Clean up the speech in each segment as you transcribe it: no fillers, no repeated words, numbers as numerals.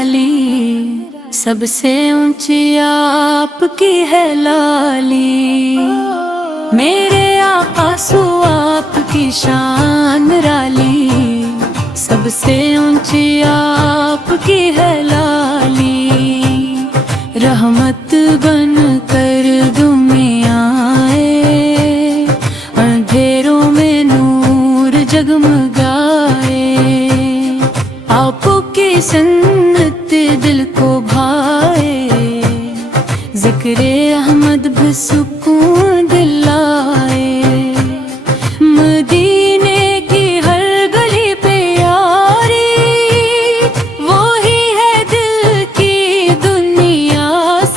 निराली, सबसे ऊंची आपकी है लाली। मेरे आका सो आपकी शान निराली, सबसे ऊंची आपकी है लाली। रहमत बन कर दुनियाए, अंधेरों में नूर जगमगाए। आपकी सुन्नत दिल को भाए, ज़िक्रे अहमद भी सुकून दिलाए। मदीने की हर गली पे यारी, वो ही है दिल की दुनिया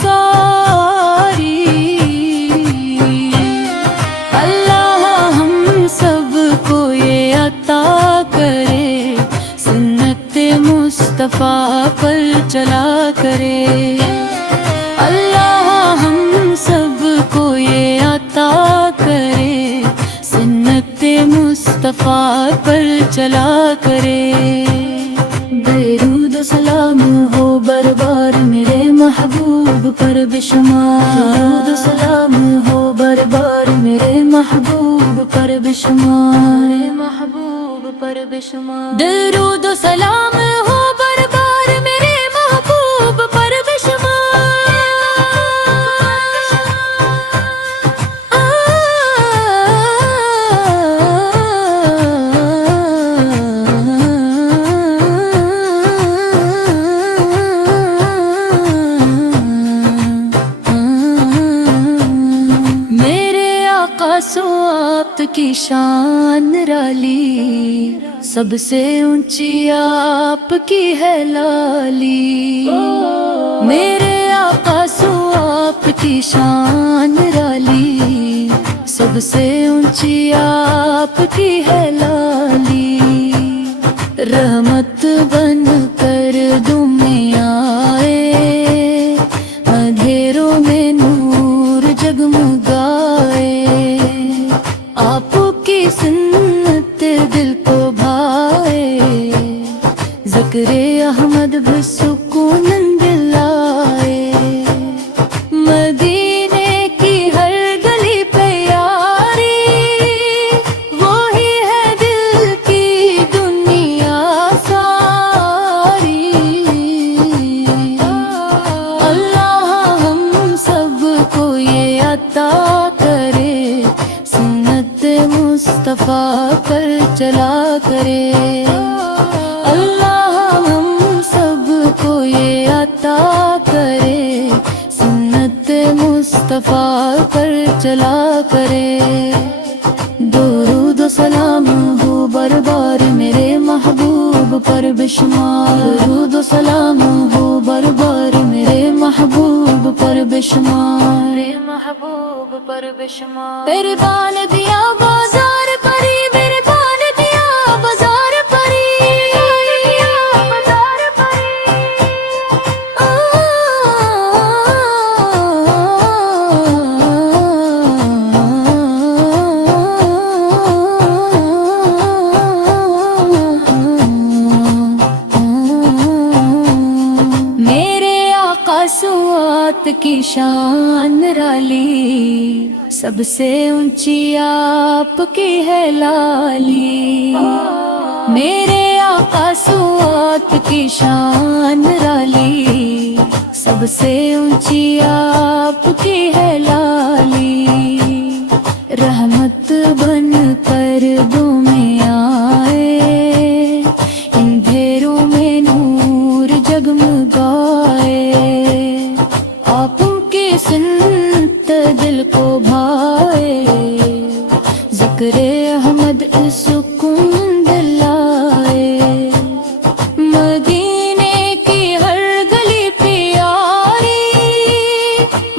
सारी। अल्लाह हम सबको ये अता करे, सुन्नत मुस्तफ़ा पर चला करे। अल्लाह हम सबको ये अता करे, सुन्नत मुस्तफ़ा पर चला करे। दरूद सलाम हो बरबार मेरे महबूब पर बेशुमार। दरूद सलाम हो बरबार मेरे महबूब पर बेशुमार, महबूब पर बेशुमार। दरूद सलाम हो बरबार मेरे महबूब पर बेशुमार। मेरे आका सो आपकी शान निराली, सबसे ऊंची आपकी है लाली। मेरे आका सो आपकी शान निराली, सबसे ऊंची आपकी है लाली। रहमत बन कर दुनियाए, अंधेरों में नूर जगमगाए। आपकी सुन्नत दिल को भाए, ज़िक्रे अहमद भी सुकून दिलाए। मदीने की हर गली पे यारी, वो ही है दिल की दुनिया सारी। अल्लाह हम सबको ये अता करे, सुन्नत मुस्तफ़ा पर चला करे। अल्लाह हम सबको ये अता करे, सुन्नत मुस्तफ़ा पर चला करे। दुरूद सलाम हो बरबार मेरे महबूब पर बेशुमार। दुरूद सलाम हो बरबार मेरे महबूब पर बेशुमार, महबूब पर बेशुमार। तेरे बान दिया बाजार परी, मेरे बान दिया बाजार परी। मेरे आका सुआत की शान निराली, सबसे ऊंची आपकी है लाली। मेरे आका सुआत की शान निराली, सबसे ऊंची आपकी है लाली। रहमत बन कर दुनियाए, अंधेरों में नूर जगमगाए। आपकी सुन्नत दिल को भाए, ज़िक्रे अहमद सुकून दिलाए। मदीने की हर गली पे यारी,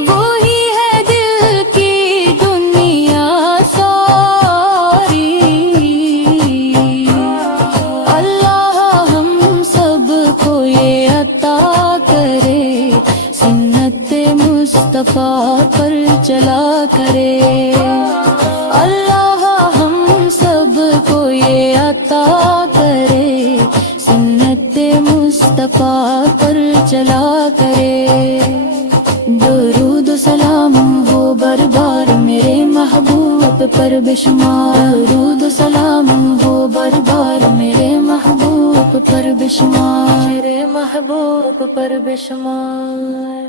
वो ही है दिल की दुनिया सारी। अल्लाह हम सबको ये अता करे, सुन्नत मुस्तफ़ा पर चला करे। अल्लाह हम सबको ये अता करे, सुन्नत मुस्तफ़ा पर بار بار میرے محبوب پر بے شمار درود و سلام ہو بار بار میرے محبوب پر بے شمار میرے محبوب پر بے شمار